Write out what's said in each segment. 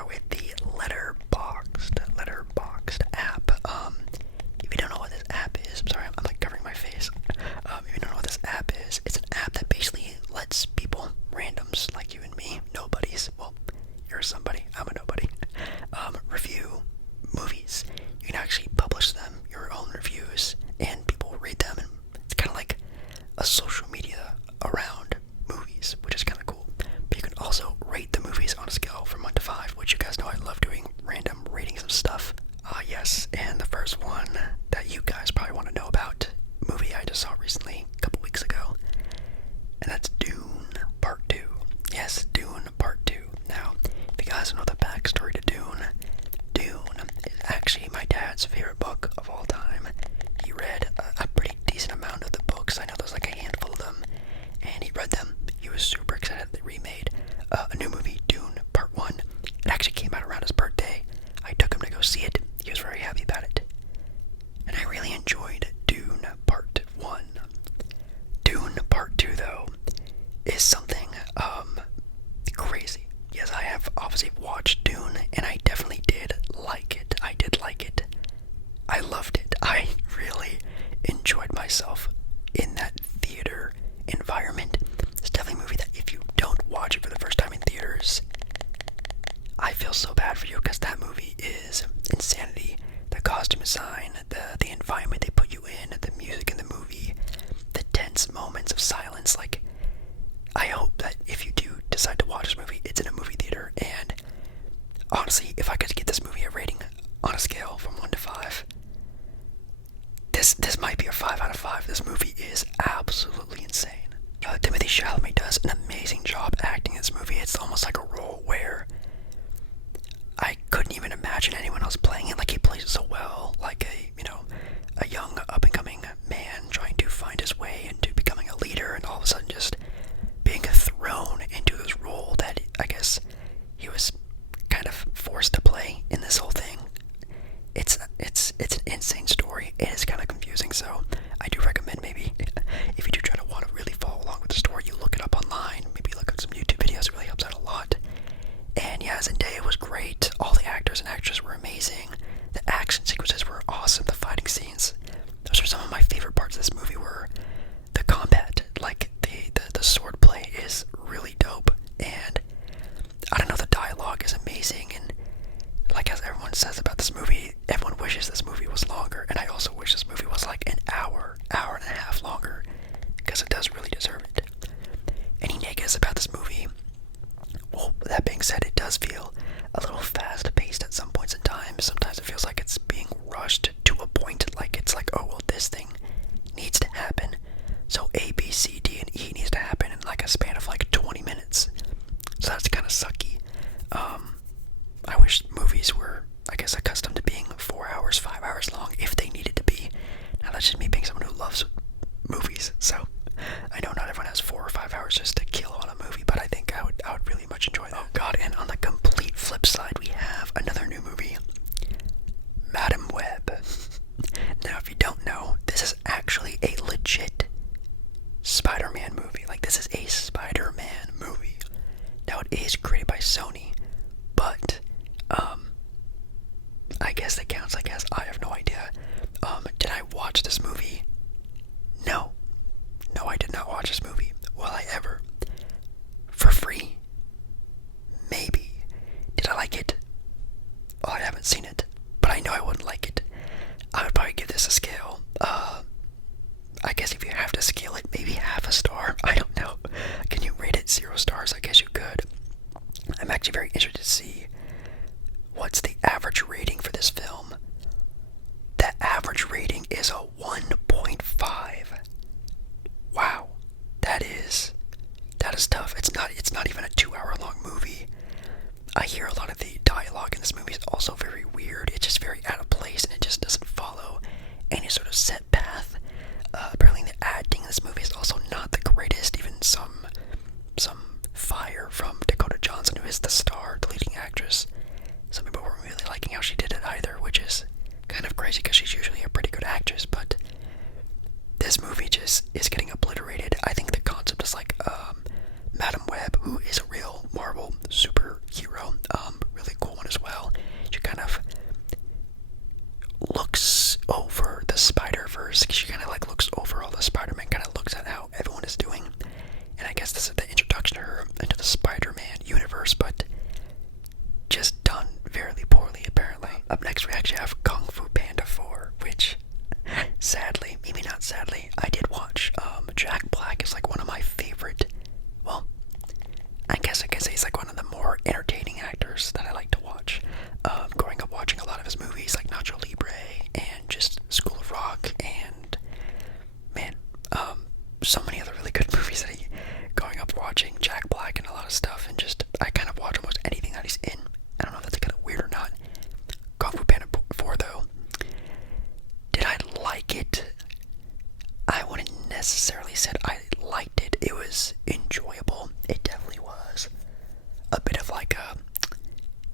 go with the Letterboxd app. If you don't know what this app is, I'm sorry, I'm like covering my face. If you don't know what this app is, it's an app that basically lets people, randoms like you and me, nobodies, well, you're somebody, I'm a nobody, review movies. You can actually publish them, your own reviews, and people will read them, and it's kind of like a social media around movies, which is kind of cool. But you can also rate the movies on a scale from 1 to 5, which you guys know I love doing random ratings of stuff. Yes, and the first one that you guys probably want to know about, movie I just saw recently, a couple weeks ago, and that's Dune Part 2. Yes, Dune Part 2. Now, if you guys know the backstory to Dune, Dune is actually my dad's favorite book of all time. He read a pretty decent amount of the books. I know there's like a handful of them, and he read them. He was super excited they remade a new movie, Dune Part 1. It actually came out around his birthday. I took him to go see it. He was very happy about it. And I really enjoyed Dune Part 1. Dune Part 2, though, is something crazy. Yes, I have obviously watched Dune, and I definitely did like it. I did like it. I loved it. I really enjoyed myself in that theater environment. It's definitely a movie that if you don't watch it for the first time in theaters, I feel so bad for you, because that movie is insanity. The costume design, the environment they put you in, the music in the movie, the tense moments of silence. Like, I hope that if you do decide to watch this movie, it's in a movie theater. And honestly, if I could give this movie a rating on a scale from 1 to 5, this might be a 5 out of 5. This movie is absolutely insane. Timothée Chalamet does an amazing job acting in this movie. It's almost like a role where I couldn't even imagine anyone else playing it. Like, he plays it so well, like a young up-and-coming man trying to find his way into becoming a leader, and all of a sudden just being thrown into this role that I guess he was kind of forced to play in this whole thing. It's an insane story. It is kind of confusing, so I do recommend maybe if you do try to want to really follow along with the story, you look it up online, maybe look up some YouTube videos. It really helps out a lot. And yeah, Zendaya was great. All the actors and actresses were amazing. The action sequences were awesome. The fighting scenes, those were some of my favorite parts of this movie. Were the combat, like the sword play is really dope, and I don't know, the dialogue is amazing. And like, as everyone says about this movie, everyone wishes this movie was longer, and I also wish this movie was like an hour and a half longer, because it does really deserve it. Any negatives about this movie? Well, that being said, it does feel a little fast-paced at some points in time. Sometimes it feels like it's being rushed to a point, like it's like, oh, well, this thing needs to happen, so A, B, C, D, and E needs to happen in like a span of like 20 minutes. So that's kind of sucky. I wish movies were, I guess, accustomed to being 4 hours, 5 hours long if they needed to be. Now, that's just me being someone who loves movies, so I know not everyone has 4 or 5 hours just to kill on a movie, but I think I would really much enjoy that. Oh god, and on the complete flip side, we have another new movie, Madam Web. Now, if you don't know, this is actually a legit Spider-Man movie. Like, this is a Spider-Man movie. Now, it is created by Sony, but I guess that counts. I guess I have no idea. Did I watch this movie? No, I did not watch this movie. Will I ever? For free? Maybe. Did I like it? Well, I haven't seen it, but I know I wouldn't like it. I would probably give this a scale. I guess if you have to scale it, maybe half a star. I don't know. Can you rate it 0 stars? I guess you could. I'm actually very interested to see what's the average rating for this film. The average rating is a 1.5. Wow. That is tough. It's not even a 2-hour long movie. I hear a lot of the dialogue in this movie is also very weird. It's just very out of place, and it just doesn't follow any sort of set path. Apparently the acting in this movie is also not the greatest. Even some fire from Dakota Johnson, who is the star, the leading actress. Some people weren't really liking how she did it either, which is kind of crazy because she's usually a pretty good actress, but this movie just is getting obliterated. I think the concept is like Madam Web, who is a real Marvel superhero, really cool Up next, we actually have Kung Fu Panda 4, which, sadly, maybe not sadly, I did watch. Jack Black is like one of my favorite, well, I guess I could say he's like one of the more entertaining actors that I like to watch. Growing up watching a lot of his movies like Nacho Libre and just School of Rock and, man, so many other really good movies that growing up watching Jack Black and a lot of stuff, and just, I kind of watch almost anything that he's in. I don't know if that's kind of weird or not. Kung Fu Panda 4, though, did I like it? I wouldn't necessarily said I liked it. It was enjoyable. It definitely was a bit of like a,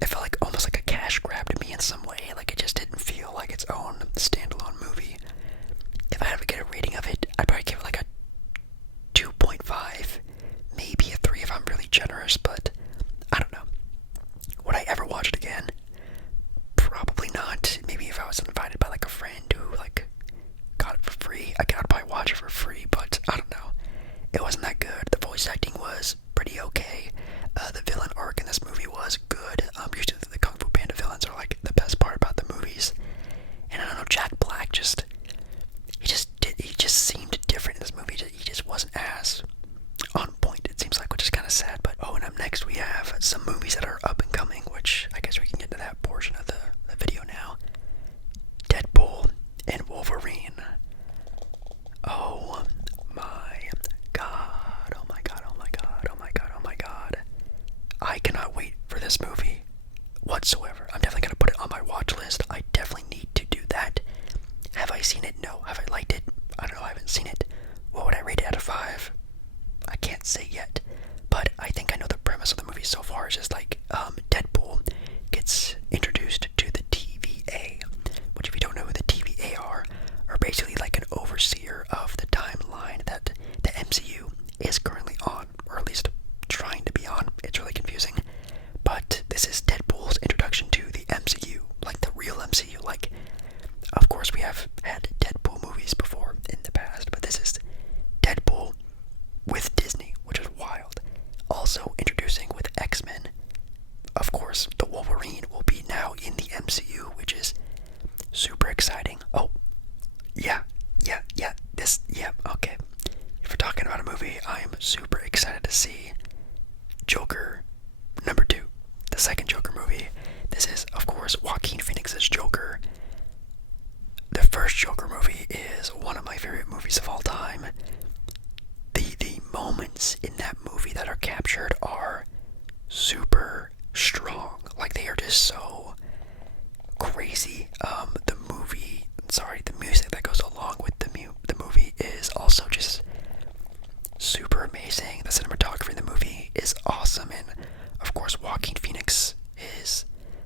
it felt like almost like a cash grab to me in some way. Like, it just didn't feel like its own standalone movie. If I had to get a rating of it, I'd probably give it like a 2.5, maybe a 3 if I'm really generous, but I don't know. Would I ever watch it again? Probably not. Maybe if I was invited by like a friend who like got it for free, I could probably watch it for free, but I don't know. It wasn't that good. The voice acting was pretty okay. The villain arc in this movie was good. Usually the Kung Fu Panda villains are like the best part about the movies. And I don't know, Jack Black he just seemed different in this movie. He just wasn't as on point, it seems like, which is kind of sad. But and up next we have some movies that are up and coming, which I guess we can get to that portion of the video now. Deadpool and Wolverine. Oh my god, oh my god, oh my god, oh my god, oh my god. I cannot wait for this movie whatsoever. I'm definitely gonna put it on my watch list. I definitely need to do that. Have I seen it? No. Have I liked it? I don't know, I haven't seen it. What would I rate it out of 5? I can't say yet. But I think I know the premise of the movie so far. Is just like Deadpool gets introduced to the TVA, which, if you don't know who the TVA are basically like an overseer of the timeline that the MCU is currently on, or at least trying to be on. It's really confusing. But this is Deadpool's introduction to the MCU, like the real MCU. Like, of course, we have had Deadpool movies before in the past, but this is Deadpool with Disney, which is wild. Also introducing with X-Men. Of course, the Wolverine will be now in the MCU, which is super exciting. Oh, yeah, okay. If we're talking about a movie, I am super excited to see Joker number 2, the second Joker movie. This is, of course, Joaquin Phoenix's Joker. The first Joker movie is one of my favorite movies of all time. The moments in that movie that are captured are super strong. Like, they are just so crazy. The music that goes along with the movie is also just super amazing. The cinematography in the movie is awesome, and of course Joaquin Phoenix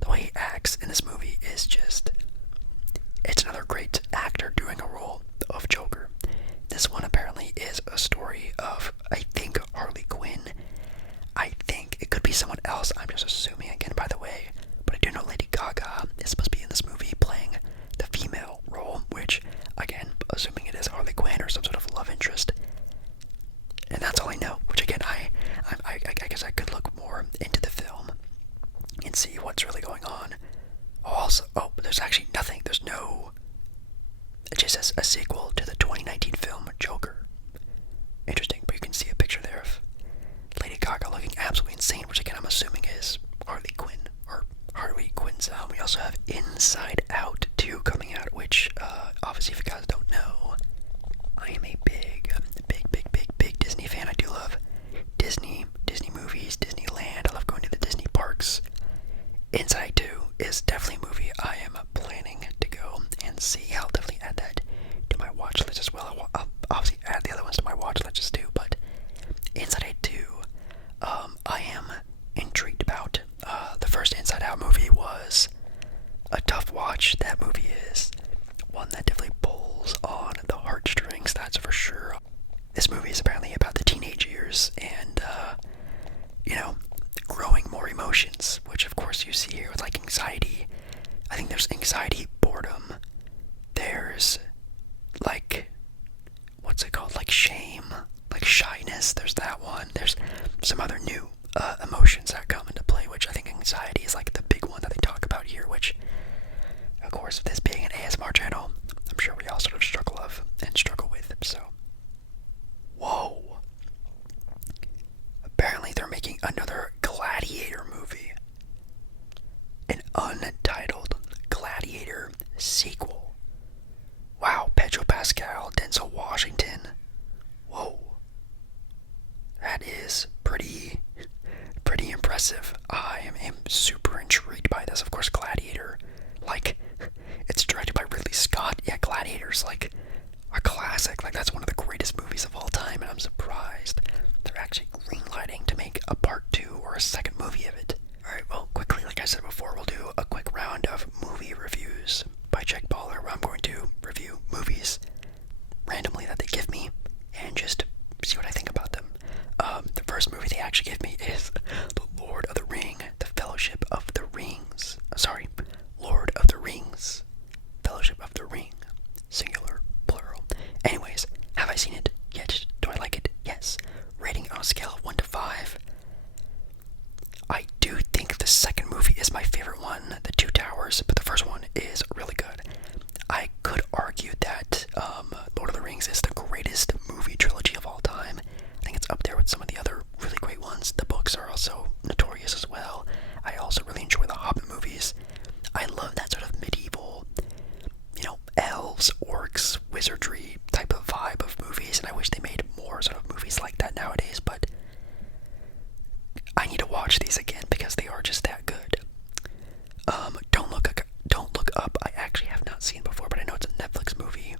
the way he acts in this movie is just, it's another great actor doing a role of Joker. This one apparently is a story of, I think, Harley Quinn. I think it could be someone else, I'm just assuming again, by the way, but I do know Lady Gaga is supposed to be in this movie playing the female role, which, again, assuming it is Harley Quinn or some sort of love interest. And that's all I know, which, again, I guess I could look more into the film and see what's really going on. Also, there's actually nothing, it just says a sequel to the 2019 film Joker. Interesting, but you can see a picture there of Lady Gaga looking absolutely insane, which, again, I'm assuming is Harley Quinn, or Harley Quinn's. We also have Inside Out 2 coming out, which, obviously, if you guys don't know, I am a big Disney fan. I do love Disney movies, Disneyland. I love going to the Disney parks. Inside 2 is definitely a movie I am planning to go and see. I'll definitely add that to my watch list as well. I'll obviously add the other ones to my watch list too, but Inside Out 2, I am intrigued about. The first Inside Out movie was a tough watch. That movie is one that definitely pulls on the heartstrings, that's for sure. This movie is apparently about the teenage years and, growing more emotions, which of course you see here with like anxiety. I think there's anxiety, boredom, there's like, what's it called, like shame, like shyness, there's that one. There's some other new emotions that come into play, which I think anxiety is like the big one that they talk about here, which course, this being an ASMR channel, I'm sure we all sort of struggle with. So, whoa. Apparently, they're making another Gladiator movie. An untitled Gladiator sequel. Wow, Pedro Pascal, Denzel Washington. Whoa. That is pretty impressive. I am super intrigued by this. Of course, Gladiator, like, it's directed by Ridley Scott. Yeah, Gladiator's like a classic. Like, that's one of the greatest movies of all time, and I'm surprised they're actually greenlighting to make a part 2 or a second movie of it. Alright, well, quickly, like I said before, we'll do a quick round of movie reviews by Check Baller, where I'm going to review movies randomly that they give me and just see what I think about them. The first movie they actually give me is The Lord of the Ring, The Fellowship of the Rings. Sorry, Lord of the Rings, Fellowship of the Ring, singular, plural. Anyways, have I seen it? Yes. Do I like it? Yes. Rating on a scale of 1 to 5. I do think the second movie is my favorite one, The Two Towers, but the first one is really good. I could argue that Lord of the Rings is the greatest movie trilogy of all time. I think it's up there with some of the other really great ones. The books are also notorious as well. I also really enjoy the Hobbit movies. I love that sort of medieval, elves, orcs, wizardry type of vibe of movies, and I wish they made more sort of movies like that nowadays, but I need to watch these again because they are just that good. Don't Look Up, I actually have not seen before, but I know it's a Netflix movie.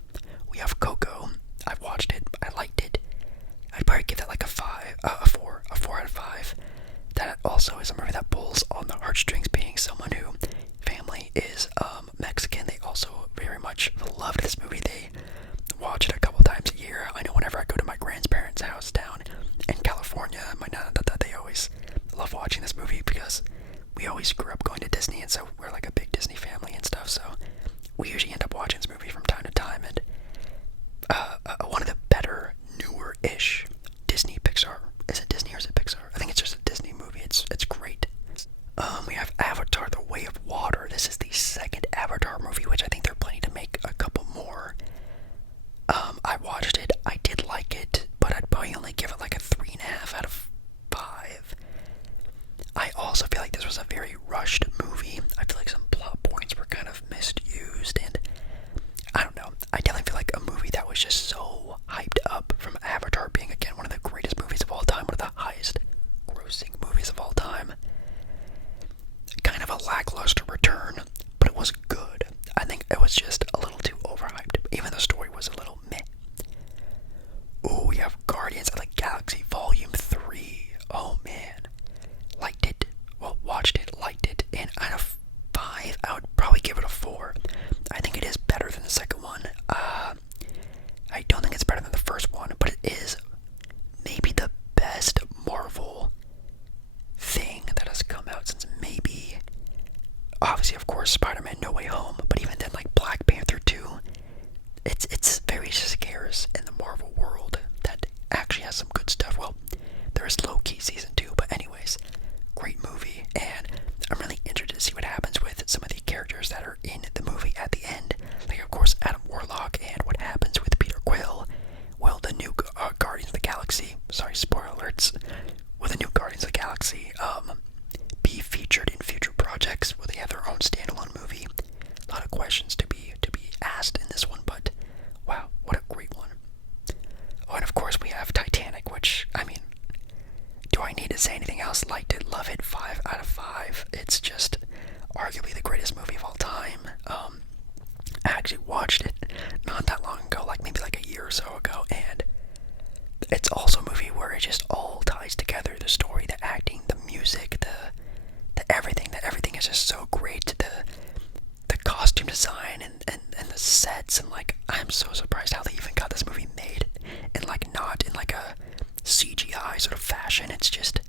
We have Coco. I've watched it. I liked it. I'd probably give that like a 4 out of 5. That also is a movie that pulls on the heartstrings, being someone who family is Mexican. They also very much loved this movie. They watch it a couple times a year. I know whenever I go to my grandparents' house down in California, my nana, they always love watching this movie because we always grew up going to Disney, and so we're like a big Disney family and stuff, so we usually end up watching this movie from time to time. And one of the better, newer-ish Disney Pixar. Is it Disney or is it Pixar? I think it's just a Disney movie. It's great. We have Avatar: The Way of Water. This is the second Avatar movie, which I think they're planning to make a couple more. I watched it. I did like it, but I'd probably only give it like a 3.5 out of 5. I also feel like this was a very rushed movie. I feel like some plot points were kind of misused, and I don't know. I definitely feel like a movie that was just so hyped up, from Avatar being, again, one of the greatest movies of all time, one of the highest grossing movies of all time. Kind of a lackluster return, but it was good. I think it was just a little too overhyped. Even the story was a little meh. Ooh, we have Guardians of the Galaxy Volume 3. Oh man. Liked it. Well, watched it, liked it. And out of 5, I would probably give it a 4. I think it is better than the second one. I don't think it's better than the first one, but it is maybe the best Marvel thing that has come out since maybe, obviously, of course, Spider-Man No Way Home, but even then, like Black Panther 2, it's very scarce in the Marvel world that actually has some good stuff. Well, there is Loki Season 2, but anyways, great movie, and I'm really interested to see what happens with some of the characters that are in the movie at the end, like, of course, Adam Warlock, and what happens with Peter Quill. Will the new Guardians of the Galaxy, sorry, spoiler alerts, will the new Guardians of the Galaxy be featured in future projects? Will they have their own standalone movie? A lot of questions to be asked in this one, but wow, what a great one. Oh, and of course we have Titanic, which, I mean, do I need to say anything else? Liked it, love it, 5 out of 5. It's just arguably the greatest movie of all time. I actually watched it not that long ago, like maybe like a year or so ago, and it's also a movie where it just all ties together. The story, the acting, the music, the everything. The everything is just so great. The costume design and the sets, and like, I'm so surprised how they even got this movie made, and like not in like a CGI sort of fashion. It's just